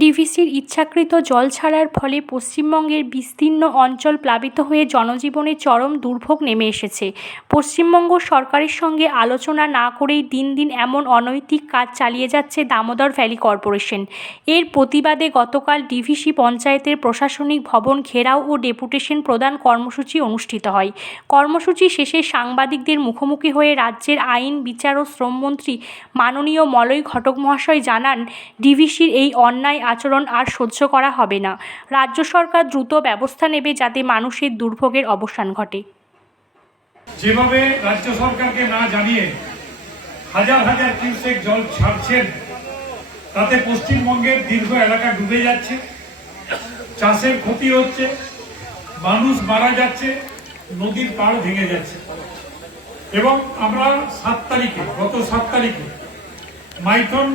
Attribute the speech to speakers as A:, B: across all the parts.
A: ডিভিসির ইচ্ছাকৃত জল ছাড়ার ফলে পশ্চিমবঙ্গের বিস্তীর্ণ অঞ্চল প্লাবিত হয়ে জনজীবনে চরম দুর্ভোগ নেমে এসেছে। পশ্চিমবঙ্গ সরকারের সঙ্গে আলোচনা না করেই দিন দিন এমন অনৈতিক কাজ চালিয়ে যাচ্ছে দামোদর ভ্যালি কর্পোরেশন। এর প্রতিবাদে গতকাল ডিভিসি পঞ্চায়েতের প্রশাসনিক ভবন ঘেরাও ও ডেপুটেশন প্রদান কর্মসূচি অনুষ্ঠিত হয়। কর্মসূচি শেষে সাংবাদিকদের মুখোমুখি হয়ে রাজ্যের আইন, বিচার ও শ্রমমন্ত্রী মাননীয় মলয় ঘটক মহাশয় জানান, ডিভিসির এই অন্যায় আচরণ আর সহ্য করা হবে না। রাজ্য সরকার দ্রুত ব্যবস্থা নেবে যাতে মানুষের দুর্ভোগের অবসান ঘটে।
B: যেভাবে রাজ্য সরকারকে না জানিয়ে হাজার হাজার কিউসেক জল ছাড়ছেন, তাতে পশ্চিমবঙ্গের দীর্ঘ এলাকা ডুবে যাচ্ছে, চাষের ক্ষতি হচ্ছে, মানুষ মারা যাচ্ছে, নদীর পাড় ভেঙে যাচ্ছে। এবং আমরা সাত তারিখে, গত সাত তারিখে মাইথন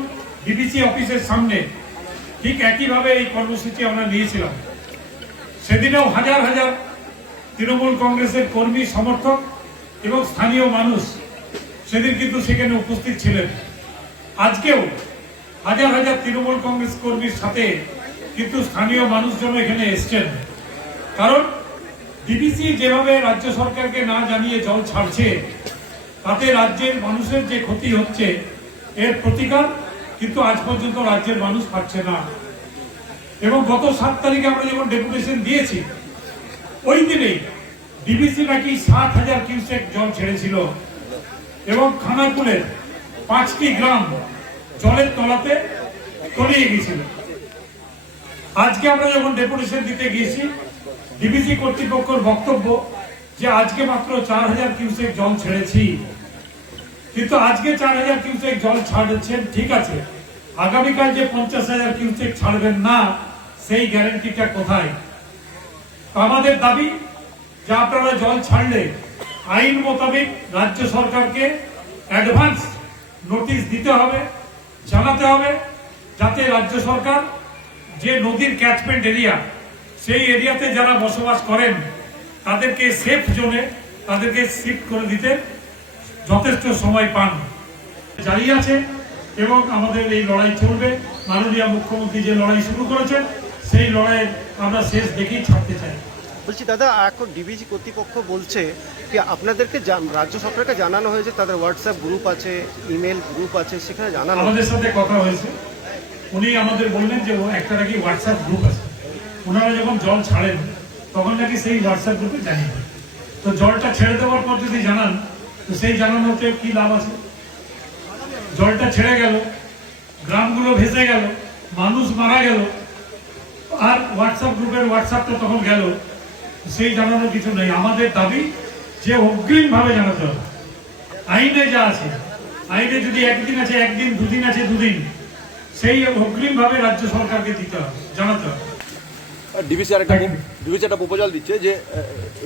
B: ডিবিসি অফিসের সামনে ঠিক একইভাবে এই কর্মসূচি আমরা নিয়েছিলাম। সেদিনেও হাজার হাজার তৃণমূল কংগ্রেসের কর্মী, সমর্থক এবং স্থানীয় মানুষ সেদিন কিন্তু সেখানে উপস্থিত ছিলেন। আজকেও হাজার হাজার তৃণমূল কংগ্রেস কর্মীর সাথে কিন্তু স্থানীয় মানুষজন এখানে এসছেন। কারণ ডিবিসি যেভাবে রাজ্য সরকারকে না জানিয়ে জল ছাড়ছে, তাতে রাজ্যের মানুষের যে ক্ষতি হচ্ছে, এর প্রতিকার কিন্তু আজ পর্যন্ত রাজ্যের মানুষ পাচ্ছে না। এবং গত সাত তারিখে আমরা যখন ডেপুটেশন দিয়েছি, ওই দিনেই ডিবিসি নাকি সাত হাজার কিউসেক জল ছেড়েছিল এবং খানাকুলের পাঁচটি গ্রাম জলের তলাতে তলিয়ে গেছিল আজকে আমরা যখন ডেপুটেশন দিতে গিয়েছি ডিবিসি কর্তৃপক্ষের বক্তব্য যে আজকে মাত্র চার হাজার কিউসেক জল ছেড়েছি। কিন্তু আজকে চার হাজার কিউসেক জল ছাড়ছেন, ঠিক আছে। আগামীকাল যে পঞ্চাশ হাজার কিউসেক ছাড়বেন না, সেই গ্যারেন্টিটা কোথায়? আমাদের দাবি যে আপনারা জল ছাড়লে আইন মোতাবেক রাজ্য সরকারকে অ্যাডভান্স নোটিশ দিতে হবে, জানাতে হবে, যাতে রাজ্য সরকার যে নদীর ক্যাচমেন্ট এরিয়া, সেই এরিয়াতে যারা বসবাস করেন, তাদেরকে সেফ জোনে তাদেরকে শিফট করে দিতে যথেষ্ট সময় পান। জারি আছে এবং আমাদের এই লড়াই চলবে। মাননীয় মুখ্যমন্ত্রী যে লড়াই শুরু করেছেন সেই লড়াই আমরা শেষ দেখেই ছাড়তে চাই।
C: বলছি দাদা এখন ডিবিজি কর্তৃপক্ষ বলছে যে আপনাদেরকে রাজ্য সরকারকে জানানো হয়েছে তাদের হোয়াটসঅ্যাপ গ্রুপ আছে ইমেল গ্রুপ আছে সেখানে জানানো
B: আমাদের সাথে কথা হয়েছে। উনি আমাদের বললেন যে ও একটা নাকি হোয়াটসঅ্যাপ গ্রুপ আছে। ওনারা যখন জল ছাড়েন তখন নাকি সেই হোয়াটসঅ্যাপ গ্রুপে জানিয়ে। তো জলটা ছেড়ে দেওয়ার পর যদি জানান তো সেই জানানোতে কি লাভ আছে? জলটা ছেড়ে গেল, গ্রামগুলো ভেসে গেল, মানুষ মারা গেল, আর হোয়াটসঅ্যাপ গ্রুপের হোয়াটসঅ্যাপটা তখন গেল। সেই জানানোর কিছু নেই। আমাদের দাবি যে অগ্রিমভাবে জানাতে হবে। আইনে যা আছে, আইনে যদি একদিন আছে, একদিন, দুদিন আছে, দুদিন, সেই অগ্রিমভাবে রাজ্য সরকারকে দিতে হবে, জানাতে হবে।
D: ডিবিসি আর একটা ডিবিসি একটা প্রপোজাল দিচ্ছে যে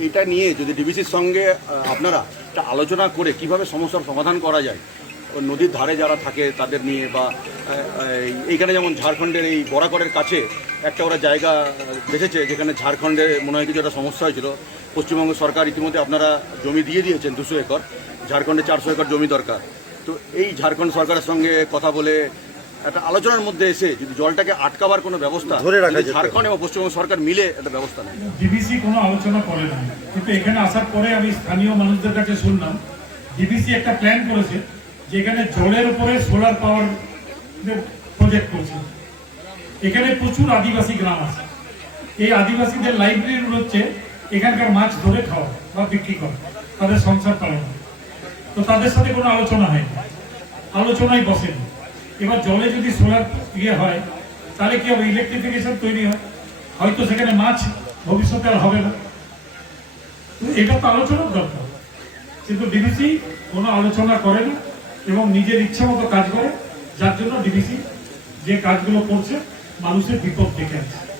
D: এইটা নিয়ে যদি ডিবিসির সঙ্গে আপনারা একটা আলোচনা করে কীভাবে সমস্যার সমাধান করা যায় নদীর ধারে যারা থাকে তাদের নিয়ে বা এইখানে যেমন ঝাড়খণ্ডের এই বরাকরের কাছে একটা ওরা জায়গা দেখেছে যেখানে ঝাড়খণ্ডে মনে হয় কিছু একটা সমস্যা হয়েছিল। পশ্চিমবঙ্গ সরকার ইতিমধ্যে আপনারা জমি দিয়ে দিয়েছেন দুশো একর, ঝাড়খণ্ডে চারশো একর জমি দরকার। তো এই ঝাড়খণ্ড সরকারের সঙ্গে কথা বলে একটা আলোচনার মধ্যে এসে যদি জলটাকে আটকাবার কোনো ব্যবস্থা
C: ধরে রাখা
D: ঝাড়খণ্ড এবং পশ্চিমবঙ্গ সরকার মিলে একটা ব্যবস্থা নেয়।
B: ডিবিসি কোনো আলোচনা করে না কিন্তু এখানে আসার পরে আমি স্থানীয় মানুষদের কাছে শুনলাম ডিবিসি একটা প্ল্যান করেছে যে এখানে জলের উপরে সোলার পাওয়ার প্রজেক্ট করছে। এখানে প্রচুর আদিবাসী গ্রাম আছে। এই আদিবাসীদের লাইব্রেরি হচ্ছে এখানকার মাছ ধরে খাওয়া বা বিক্রি করা তাদের সংসার চালানো তো তাদের সাথে কোনো আলোচনা হয়নি। আলোচনায় বসেনি। এবার জলে যদি সোলার ইয়ে হয়, তাহলে কি হবে? ইলেকট্রিফিকেশন তৈরি হয়। হয়তো সেখানে মাছ ভবিষ্যতে আর হবে না। এটা তো আলোচনার দরকার। কিন্তু ডিবিসি কোনো আলোচনা করে না এবং নিজের ইচ্ছা মতো কাজ করে। যার জন্য ডিবিসি যে কাজগুলো করছে, মানুষের বিপদ ডেকে আছে